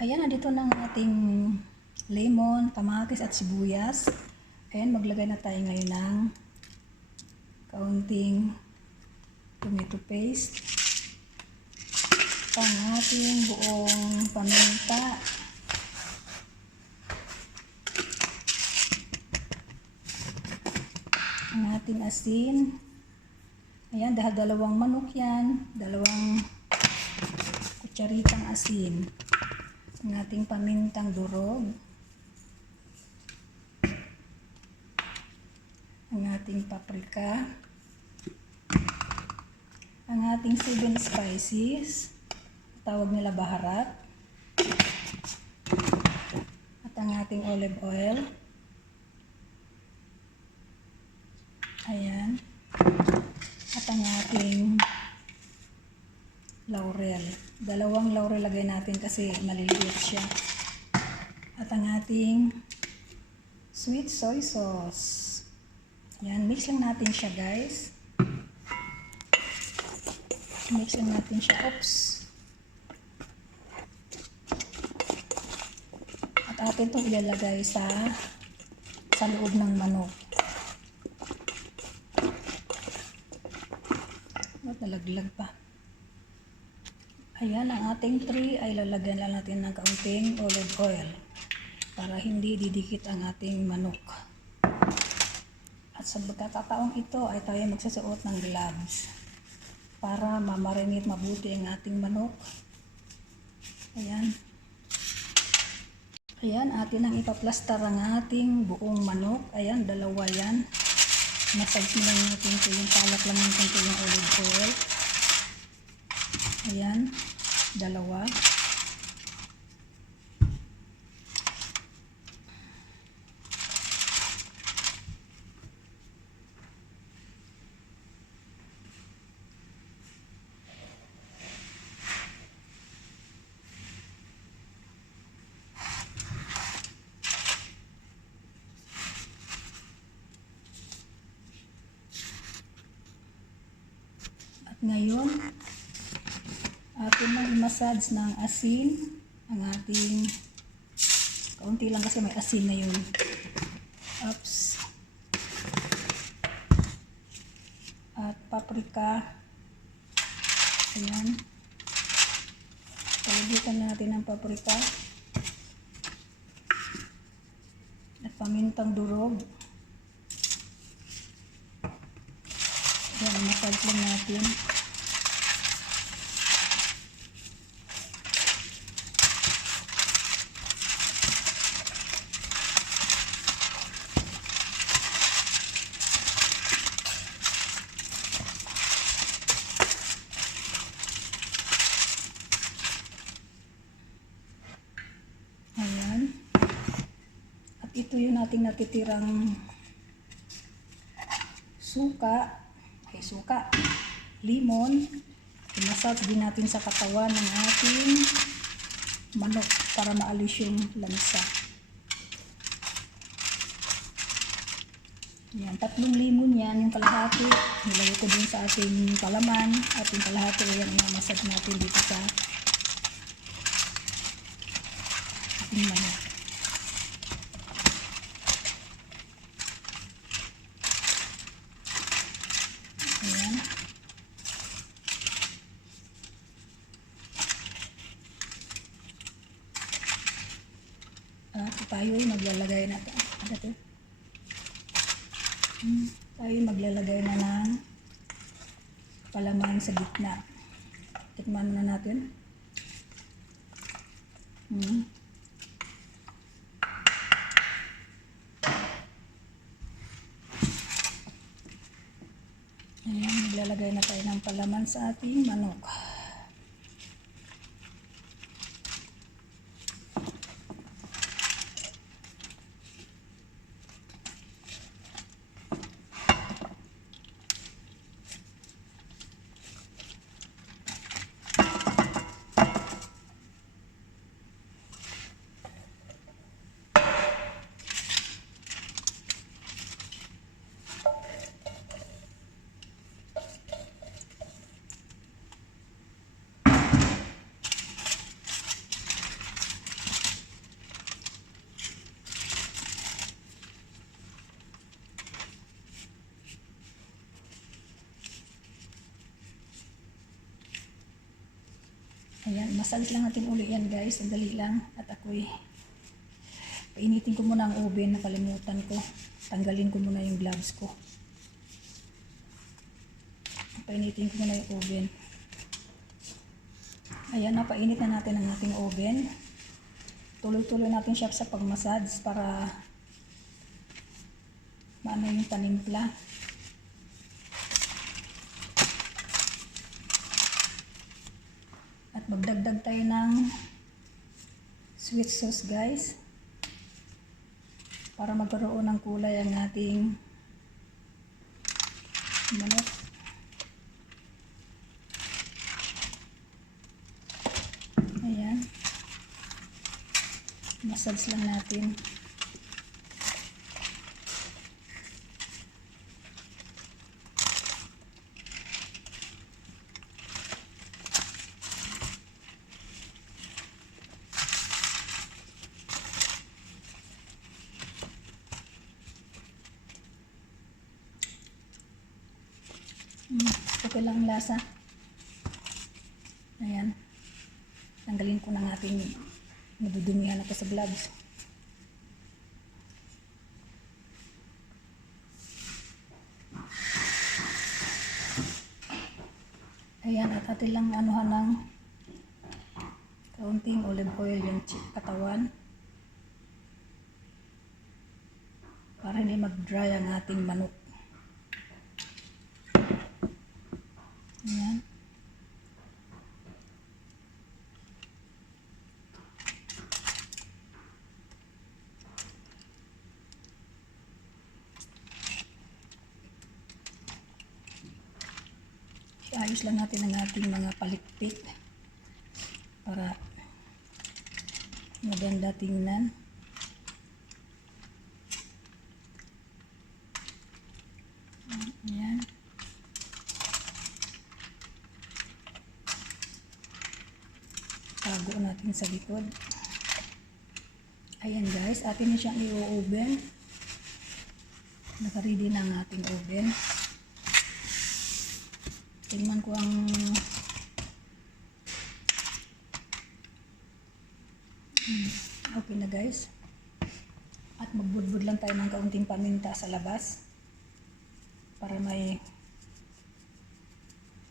Ayan, nandito na ang ating lemon, kamatis at sibuyas. Ayan, maglagay na tayo ngayon ng kaunting tomato paste. Ang ating buong paminta. Ang ating asin. Ayan, dahil dalawang manok yan, dalawang kutsaritang asin. Ang ating pamintang durog. Ang ating paprika. Ang ating seven spices. Tawag nila baharat. At ang ating olive oil. Ayan. At ang ating laurel. Dalawang laurel lagay natin kasi maliliit siya. At ang ating sweet soy sauce. Yan, mix lang natin siya guys. Mix lang natin siya. Oops. At atin itong ilalagay sa sa loob ng manok. Ba't nalaglag pa? Ayan, ang ating tray ay lalagyan lang natin ng kaunting olive oil para hindi didikit ang ating manok. At sa pagkakataong ito ay tayo magsusuot ng gloves para mamarinate mabuti ang ating manok. Ayan. Ayan, atin ang ipaplastar ang ating buong manok. Ayan, dalawa yan. Massage lang natin ito yung kalat lang natin ito yung olive oil. Ayan, dalawa. At ngayon, atin lang i-massage ng asin ang ating kaunti lang kasi may asin na yun. Ups. At paprika. Ayan. Palagitan na natin ng paprika. At pamintang durog. Ayan, massage lang natin. Ayan. At ito yung ating natitirang suka. Ay, suka. Limon. Pinasat din natin sa katawan ng ating manok para maalis yung lansa. Yan, tatlong limon yan, yung kalahati. Nilagay ko din sa ating palaman at yung kalahati yan inamasad natin dito sa ating manok. Ayan. Ah, tayo ay maglalagay na ito. Ano ito? Hmm, tayo ay maglalagay na ng palaman sa gitna. Tikman na natin. Hmm. Ayan, maglalagay na tayo ng palaman sa ating manok. Ayan, massage lang natin uli yan guys. Sandali lang. At ako'y painitin ko muna ang oven. Nakalimutan ko. Tanggalin ko muna yung gloves ko. Painitin ko muna yung oven. Ayan, napainit na natin ang ating oven. Tuloy-tuloy natin siya sa pagmassage para maano yung panimpla. Magdagdag tayo ng sweet sauce guys. Para magkaroon ng kulay ang ating manok. Ayan. Massage lang natin. Okay lang ang lasa. Ayan. Tanggalin ko ng ating nadudumihan ako sa gloves. Ayan, at atin lang anuhan ng kaunting olive oil yung katawan. Para hindi mag-dry ang ating manok. Ayan. Ayos lang natin ang ating mga palikpik para maganda tingnan. Ayan. Tago natin sa likod. Ayan guys, atin na siyang i-oven. Nakaready na ang ating oven. Tingnan ko ang Hmm, okay na guys. At magbudbud lang tayo ng kaunting paminta sa labas para may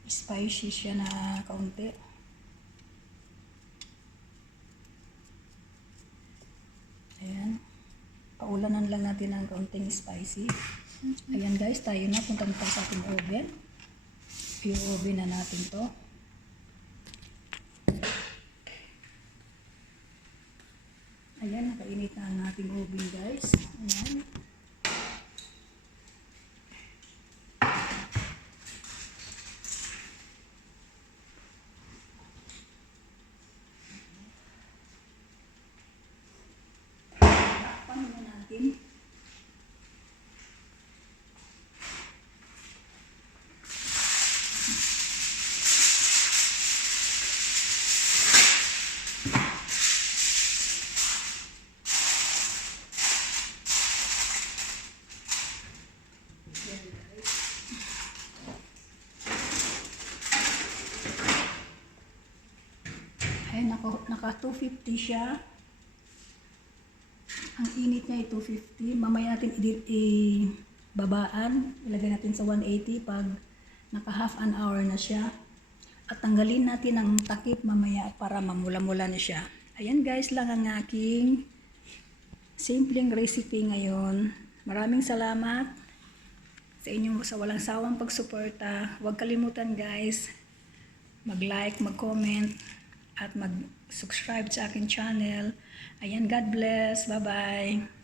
spicy siya na kaunti. Ayan. Paulanan lang natin ng kaunting spicy. Ayan guys, tayo na. Punta na sa ating oven. I-oven na natin to. Ayan, nakainit na ang ating oven guys. Ayan. Takpan muna natin. Ay, naka, naka 250 siya. Ang init niya ay 250. Mamaya natin i-babaan. Ilagay natin sa 180 pag naka half an hour na siya. At tanggalin natin ang takip mamaya para mamula-mula na siya. Ayan guys lang ang aking simpleng recipe ngayon. Maraming salamat sa inyong sa walang sawang pagsuporta. Huwag kalimutan guys, mag-like, mag-comment, at mag-subscribe sa akin channel. Ayan, God bless. Bye-bye.